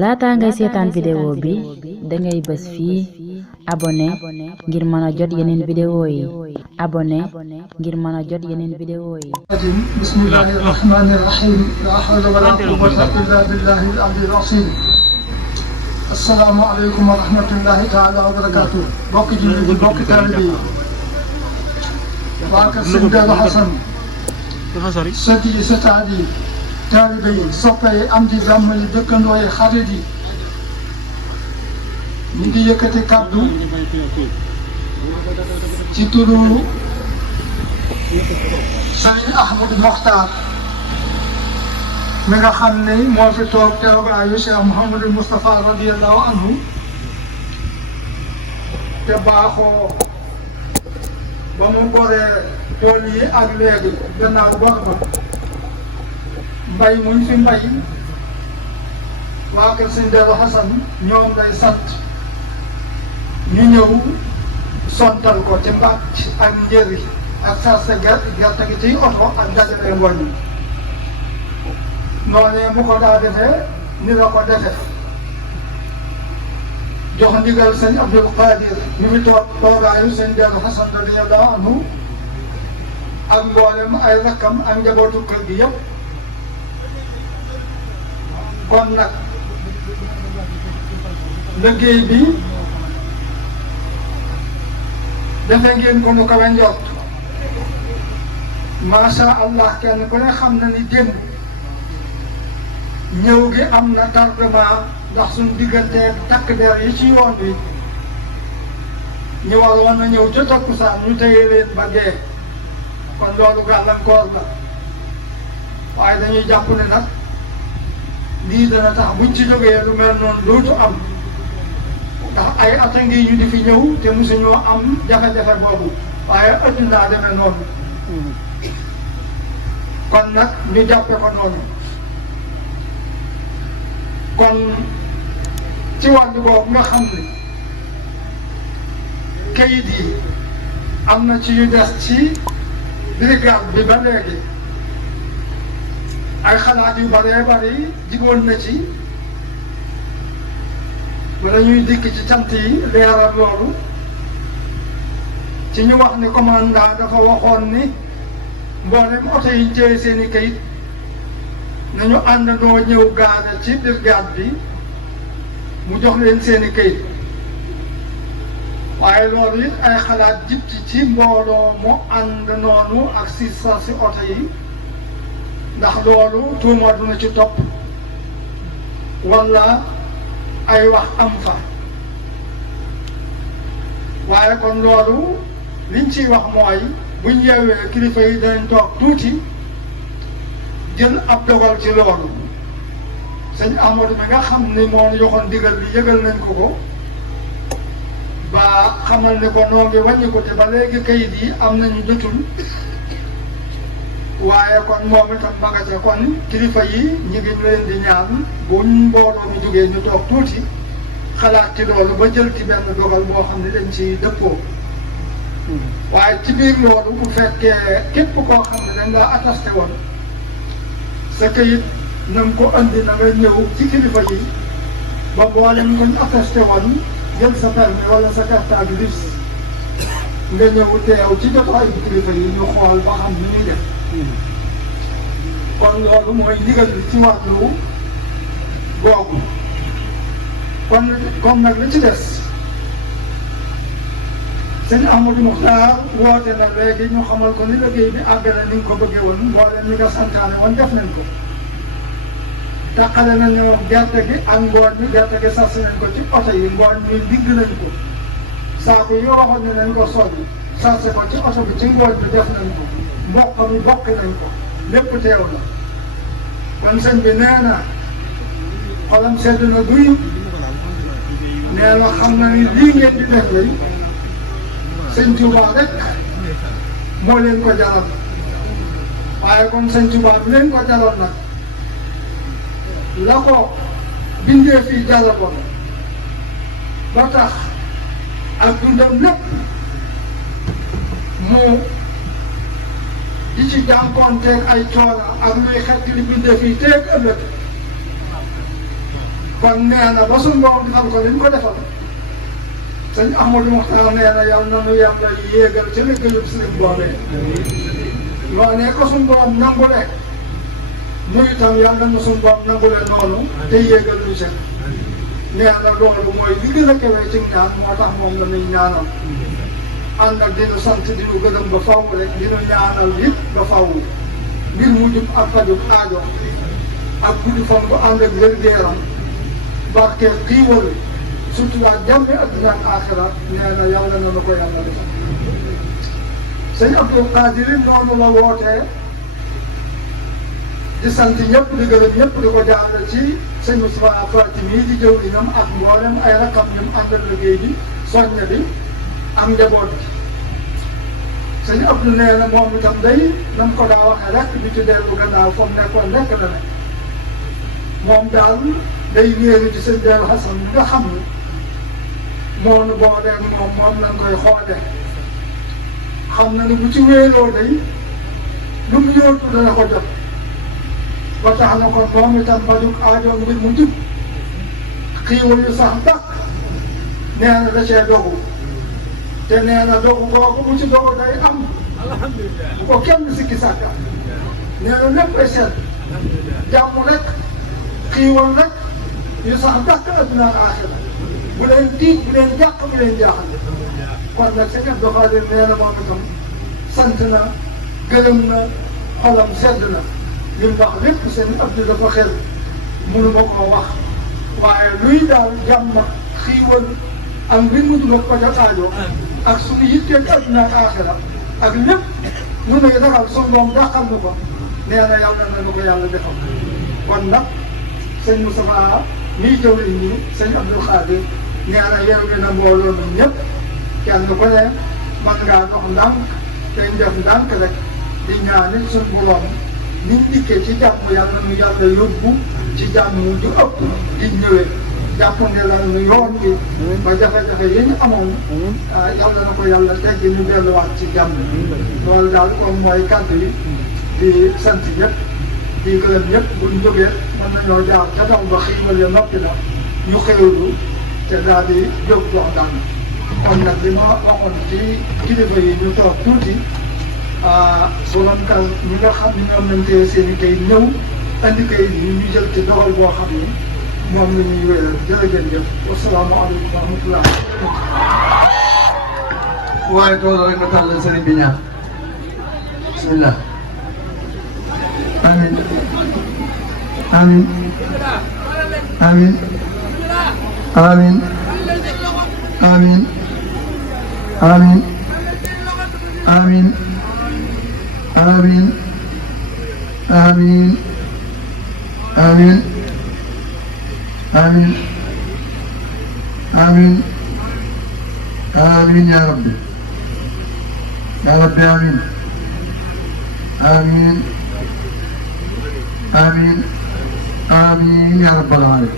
laata ngay seetaan vidéo bi dangay bës fii abonné ngir mën a jot yeneen vidéo yi abonné ngir mën a jot yeneen vidéo yi. bismillahi rahmani rahim la hawla wala quwwata illa billahi al-aliyyil azim. Assalaamu aleykum wa rahmatullahi taala wa barakatuh. bokki jullit yi bokki taalibe yi waa kër Sëñ Darou Hassane sët yi sëtaat yi taalibe yi soppe yi am di jàmm yi dëkkandoo yi xarit yi ñu ngi yëkkati kàddu ci turu Sëriñ Ahmadou Mokhtar mi nga xam ne moo fi toog teewaayu Cheikh Mouhamadou Moustapha radiyallahu anhu te baaxoo ba mu goree tool yi ak léegi gannaaw wax ba mbay muñ fi mbay waa kër Sëñ Darou Hassane ñoom lay sant ñu ñëw sontal ko ci mbàcc ak njëri ak sarse gerte gi ciy oto ak dajale ngooñ noonee mu ko daa defee ni la ko defee jox ndigal sëñ Abdul Qadir mi fi toog toogaayu Sëñ Darou Hassane radiyallahu anhu ak mboolem ay rakkam ak njabootu kër gi yëpp. kon nag liggéey bi defe ngeen ko mu kawe njort macha allah kenn ku ne xam na ni démb ñëw gi am na tardement ndax suñu diggante takk der yi ci yoon wi ñu waroon na ñëw ca takkusaan ñu téye leen ba dee kon loolu gàllankoor la waaye dañuy jàpp ne nag lii dana tax buñ ci jógee lu mel noonu dootu am ndax ay at a ngi ñu di fi ñëw te mosuñoo am jafe-jafe boobu waaye adduna laa demee noonu kon nag ñu jàppe ko noonu kon ci wàllu boobu nga xam ne kayit yi am na ci yu des ci brigade bi ba léegi ay xalaat yu bëree bëri jigoon na ci wala ñuy dikk ci cant yi leeral loolu ci ñu wax ni commandant dafa waxoon ni mboolem oto yi téye seen i kayit nañu àndandoo ñëw gaare ci brigade bi mu jox leen seen i kayit waaye loolu it ay xalaat jib ci mbooloo mu ànd noonu ak si oto yi ndax loolu tuuma duna ci topp wala ay wax am fa waaye kon loolu liñ ciy wax mooy buñ yeewee kilifa yi danañ toog tuuti jël ab dogal ci loolu sëñ Amadou mi nga xam ni moo ñu joxoon digal bi yëgal nañ ko ko ba xamal ni ko noo ngi wàññi ko te ba léegi kayit yi am nañu jotul waaye kon moom itam ma nga ca kon kilifa yi ñu ngi leen di ñaan buñ mbooloo mi jógee ñu toog tuuti xalaat ci loolu ba jël ci benn dogal boo xam ne dañ ci dëppoo waaye ci biir loolu bu fekkee képp koo xam ne dañ laa attesté woon sa këyit na nga ko andi na nga ñëw ci kilifa yi ba mboolem koñ attesté woon jël sa permis wala sa carte grise nga ñëw teew ci jotaayu kilifa yi ñu xool ba xam ni ñuy def kon loolu mooy ndigal bi ci wàllu googu kon nag li ci des sëñ Ahmadou Mokhtar woote na léegi ñu xamal ko ni liggéey bi àggale ni nga ko bëggee woon mboolem ñi nga santaane woon def nañ ko taqale nañu gerte gi ak ngooñ bi gerte gi sas nañ ko ci oto yi ngooñ bi digg nañ ko saako yoo waxoon ne nañ ko sojji sase ko ci oto bi ci ngooñ bi def nañ ko mboq mi bokk nañ ko lépp teew la kon sëñ bi nee na xolam sedd na guy nee na xam na ni lii ngeen di def lay sëñ Touba rek moo leen ko jaral waaye comme sëñ Touba bi leen ko jaral nag la ko bindee fii jaraloon ba tax ak dundam lépp mu di ci jànkuwanteeg ay coono ak luy xet li bindee fii teeg ëllëg kon nee na ba suñu borom di xam ko li mu ko defal sëñ Ahmadou Mokhtar nee na yàlla na nu yàlla yéegal ca liggéeyub sëriñ boobee noonee ko suñu borom nangule nu itam yàlla na suñu borom nangule noonu te yéegal lu set nee na loolu mooy li gën a kawee ci ñaan moo tax moom la ñuy ñaanal ànd ak dinu sant dinu gërëm ba faw rek dinu ñaanal it ba faw ngir mujjub ak fajub aajo ak guddi fan bu ànd ak wér-gu-yaram barke xiiwal surtout ak jàmmi adduna ak aaxira nee na yàlla na ko yàlla defal sëñ Abdou Khadir noonu la wootee di sant ñëpp di gërëm ñëpp di ko jaarale ci sëñ Moustapha Fatim yi di jëwriñam ak mboolem ay rakam ñum àndal liggéey bi soññe bi am njaboot bi sëñ Abdou nee na moom itam day nam ko daa waxee rek bi ci dellu gannaaw fa mu nekkoon rekk la nekk moom daal day wéeru ci sëñ Daaru Xasan mi nga xam ni moo nu booleeg moom lañ koy xoole xam na ni bu ci wéeroo day lu mu yóotu dana ko jot ba tax na kon moom itam bajuk aajo ngir mu jub xiiwal yu sax dàq nee na da cee dogu te nee na dogu googu bu ci dogu day am bu ko kenn sikki sàkka nee na lépp ay seet jàmm rek xiiwal rek yu sax dàq adduna ak aaxira bu leen tiit bu leen jàq bu leen jaaxal kon nag sëñ Abdou Khadir nee na moom itam sant na gërëm na xolam sedd na li mu wax lépp sëñ Abdou dafa xel mënu ma koo wax waaye luy daal jàmm xiiwal ak mbir mu dugg ko jot aajo ak suñu yitteeg adduna ak aaxira ak lépp mun na ragal suñu doom dàqal nu ko nee na yàlla na ko yàlla defal kon nag sëñ Moustapha mii jëwriñ ñi sëñ Abdou Khadir nee na yeewu na mbooloo mi ñëpp kenn ku ne man ngaa dox ndànk tey def ndànk rek di ñaanit suñu borom ni ñu dikkee ci jàmm yàlla nu yàlla yóbbu ci jàmm ju ëpp di ñëwee jàppande la nu yoon bi ba jafe-jafe yi ñu amoon yàlla na ko yàlla tegg ñu delluwaat ci jàmm loolu daal comme mooy kàddu yi di sant ñëpp di gërëm ñëpp bu ñu jógee mën nañoo jaar ca taw ba xiimal ya noppi la ñu xewlu te daal di jóg dox daan kon nag li ma waxoon ci kilifa yi ñu toog tuuti borom kal ñi nga xam ne ñoom nañ tee seen i kay ñëw andi kay yi ñu jël ci doxal boo xam ne moom la ñuy wéyal jërëjëf wasalaamaaleykum wa rahmatulah. waaye tool rek nga tàllal sëriñ bi ñaan bismillah amin amin amin amin amin amin amin amin amin amin amin amin amin ya rabbi amin amin amin amin ya rabbal alamin